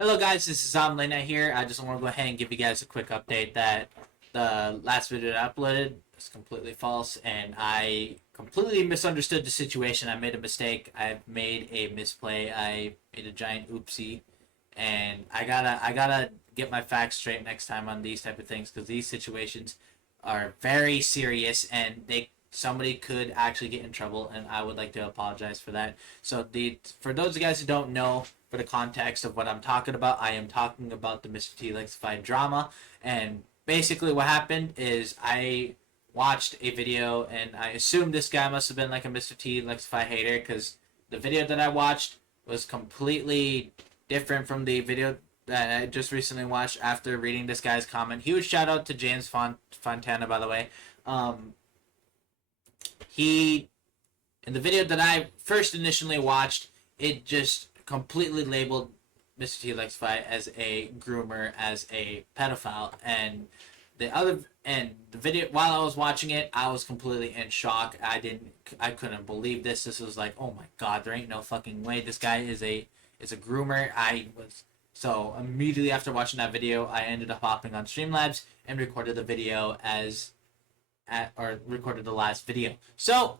Hello guys, this is Lena here. I just want to go ahead and give you guys a quick update that the last video that I uploaded is completely false and I completely misunderstood the situation. I made a mistake. I made a misplay. I made a giant oopsie and I gotta get my facts straight next time on these type of things because these situations are very serious and somebody could actually get in trouble and I would like to apologize for that. So for those of you guys who don't know, for the context of what I'm talking about, I am talking about the Mr. T Lexified drama. And basically, what happened is I watched a video, and I assumed this guy must have been like a Mr. T Lexified hater because the video that I watched was completely different from the video that I just recently watched after reading this guy's comment. Huge shout out to James Fontana, by the way. He, in the video that I first initially watched, it just completely labeled Mr. T Lexify as a groomer, as a pedophile, and the video while I was watching it, I was completely in shock. I couldn't believe this. This was like, oh my god, there ain't no fucking way this guy is a groomer. So immediately after watching that video, I ended up hopping on Streamlabs and recorded the video recorded the last video. So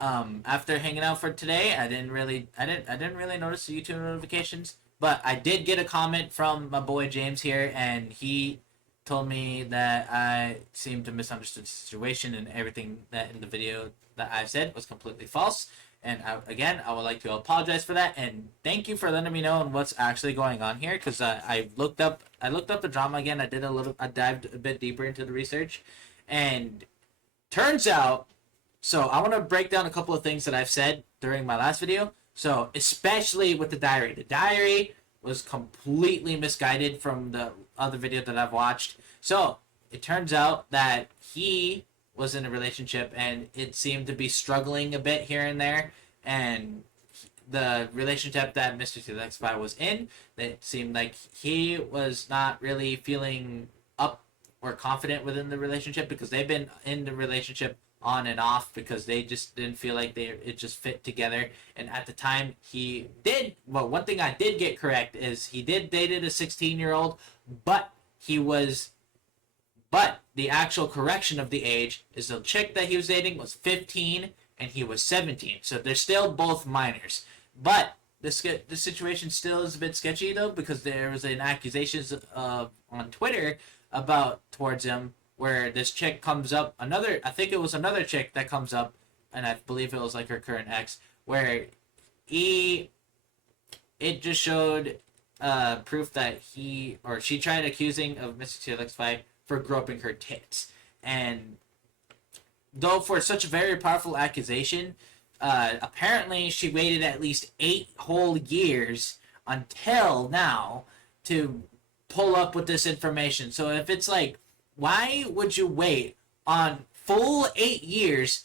after hanging out for today, I didn't really notice the YouTube notifications, but I did get a comment from my boy James here, and he told me that I seemed to misunderstood the situation and everything that in the video that I said was completely false. And I would like to apologize for that, and thank you for letting me know on what's actually going on here. Because I looked up the drama again. I dived a bit deeper into the research, and turns out, so I want to break down a couple of things that I've said during my last video. So especially with the diary. The diary was completely misguided from the other video that I've watched. So it turns out that he was in a relationship and it seemed to be struggling a bit here and there. And the relationship that Mr. T was in, it seemed like he was not really feeling up or confident within the relationship because they've been in the relationship on and off because they just didn't feel like it just fit together. And at the time he did, well, one thing I did get correct is he did dated a 16-year-old, but the actual correction of the age is the chick that he was dating was 15 and he was 17, so they're still both minors. But this situation still is a bit sketchy though, because there was an accusations on Twitter about towards him where this chick comes up, I think it was another chick that comes up, and I believe it was like her current ex, where it just showed proof that she tried accusing of Mr. TLX5 for groping her tits. And though for such a very powerful accusation, apparently she waited at least 8 whole years until now to pull up with this information. So if it's like, why would you wait on full 8 years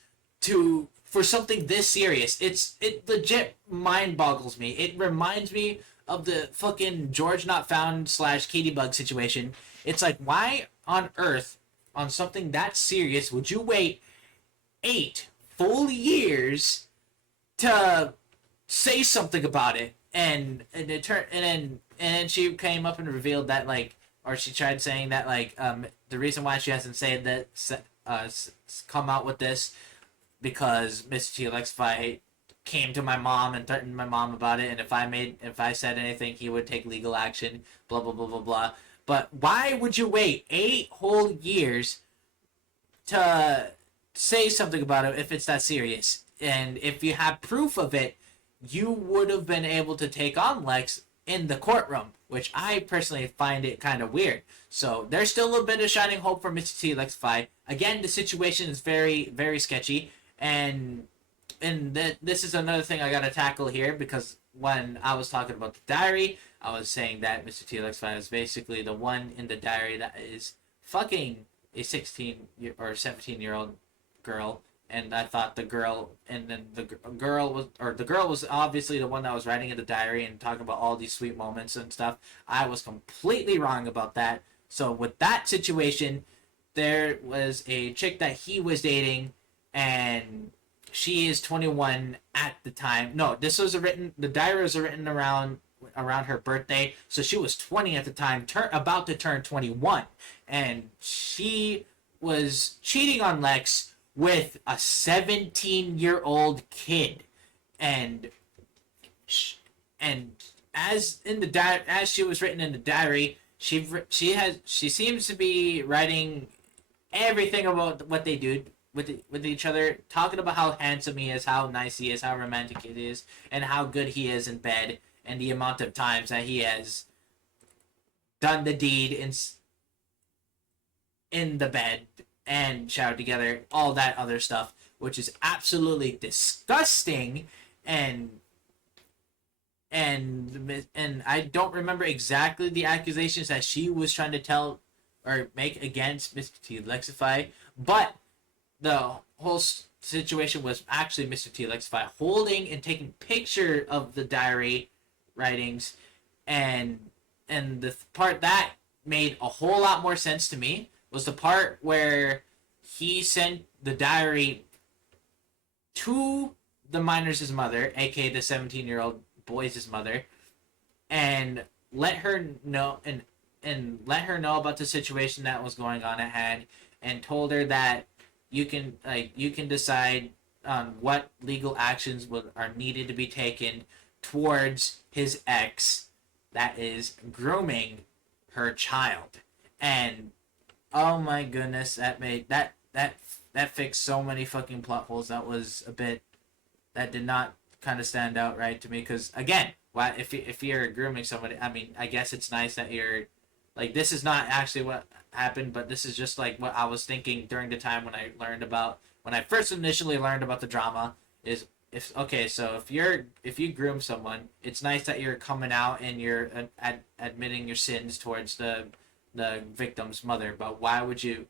for something this serious? It legit mind boggles me. It reminds me of the fucking George Not Found / Katie Bug situation. It's like, why on earth on something that serious would you wait 8 full years to say something about it? And then she came up and revealed that, like, or she tried saying that, like, the reason why she hasn't said that come out with this because Mr. T Alexify came to my mom and threatened my mom about it, and if I said anything, he would take legal action. Blah blah blah blah blah. But why would you wait 8 whole years to say something about it if it's that serious? And if you have proof of it, you would have been able to take on Lex in the courtroom, which I personally find it kind of weird. So there's still a bit of shining hope for Mr. T Lexify. Again, the situation is very, very sketchy, and this is another thing I gotta tackle here, because when I was talking about the diary, I was saying that Mr. T Lexify is basically the one in the diary that is fucking a 16 or 17-year-old girl. And I thought the girl was obviously the one that was writing in the diary and talking about all these sweet moments and stuff. I was completely wrong about that. So with that situation, there was a chick that he was dating, and she is 21 at the time. No, the diary was written around around her birthday. So she was 20 at the time, about to turn 21, and she was cheating on Lex with a 17-year-old kid, and and as in the as she was written in the diary, she seems to be writing everything about what they do with each other, talking about how handsome he is, how nice he is, how romantic it is, and how good he is in bed, and the amount of times that he has done the deed in the bed and showered together, all that other stuff, which is absolutely disgusting. And I don't remember exactly the accusations that she was trying to tell or make against Mr. T Lexify, but the whole situation was actually Mr. T Lexify holding and taking picture of the diary writings, and the part that made a whole lot more sense to me was the part where he sent the diary to the minor's mother, aka the 17-year-old boy's mother, and let her know let her know about the situation that was going on at hand, and told her that you can decide on what legal actions are needed to be taken towards his ex that is grooming her child. And oh my goodness, that made that fixed so many fucking plot holes. That was a bit that did not kind of stand out right to me, because again, why if you're grooming somebody, I mean, I guess it's nice that you're like, this is not actually what happened, but this is just like what I was thinking during the time when I first initially learned about the drama. Is so if you groom someone, it's nice that you're coming out and you're admitting your sins towards the victim's mother, but why would you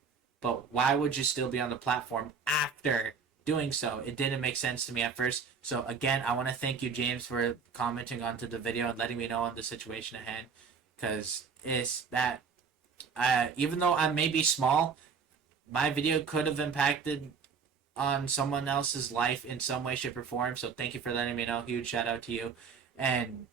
still be on the platform after doing so? It didn't make sense to me at first. So again, I want to thank you, James, for commenting onto the video and letting me know on the situation at hand, because it's that even though I may be small, my video could have impacted on someone else's life in some way, shape, or form. So thank you for letting me know. Huge shout out to you. And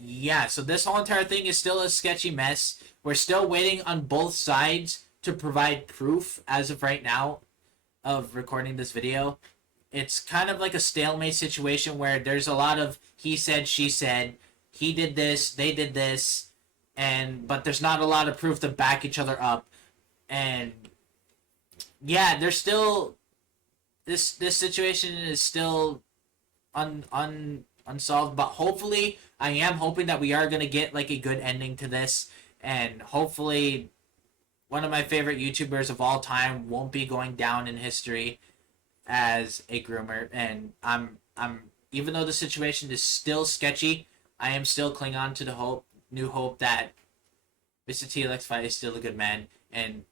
yeah, so this whole entire thing is still a sketchy mess. We're still waiting on both sides to provide proof as of right now of recording this video. It's kind of like a stalemate situation where there's a lot of he said, she said, he did this, they did this, but there's not a lot of proof to back each other up. And yeah, there's still this situation is still unsolved, but hopefully I am hoping that we are going to get like a good ending to this, and hopefully one of my favorite YouTubers of all time won't be going down in history as a groomer. And I'm even though the situation is still sketchy, I am still clinging on to the new hope that Mr. TLX5 is still a good man. And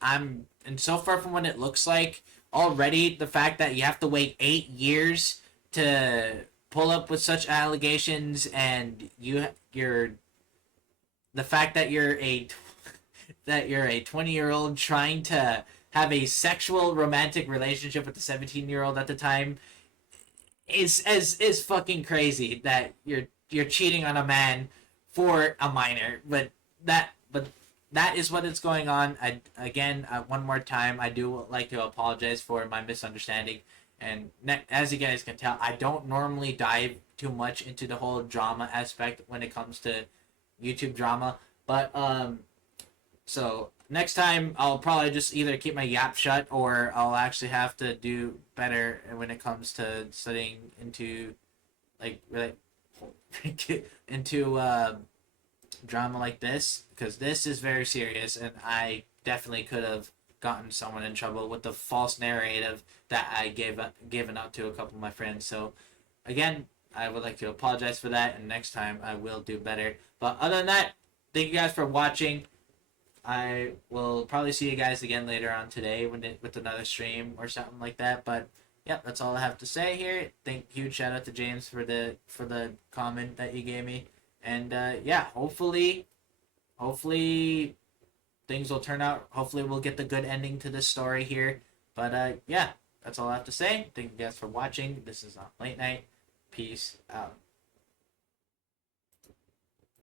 so far from what it looks like already, the fact that you have to wait 8 years to pull up with such allegations, and the fact that you're a 20-year-old trying to have a sexual romantic relationship with a 17-year-old at the time is fucking crazy, that you're cheating on a man for a minor. But that is what is going on. One more time, I do like to apologize for my misunderstanding. And as you guys can tell, I don't normally dive too much into the whole drama aspect when it comes to YouTube drama. But so next time I'll probably just either keep my yap shut, or I'll actually have to do better when it comes to studying into into drama like this, because this is very serious, and I definitely could have gotten someone in trouble with the false narrative that I given out to a couple of my friends. So again, I would like to apologize for that, and next time I will do better. But other than that, thank you guys for watching. I will probably see you guys again later on today with another stream or something like that. But yeah, that's all I have to say here. Huge shout out to James for the comment that you gave me. And yeah, hopefully things will turn out. Hopefully we'll get the good ending to this story here. But yeah, that's all I have to say. Thank you guys for watching. This is Late Night. Peace out.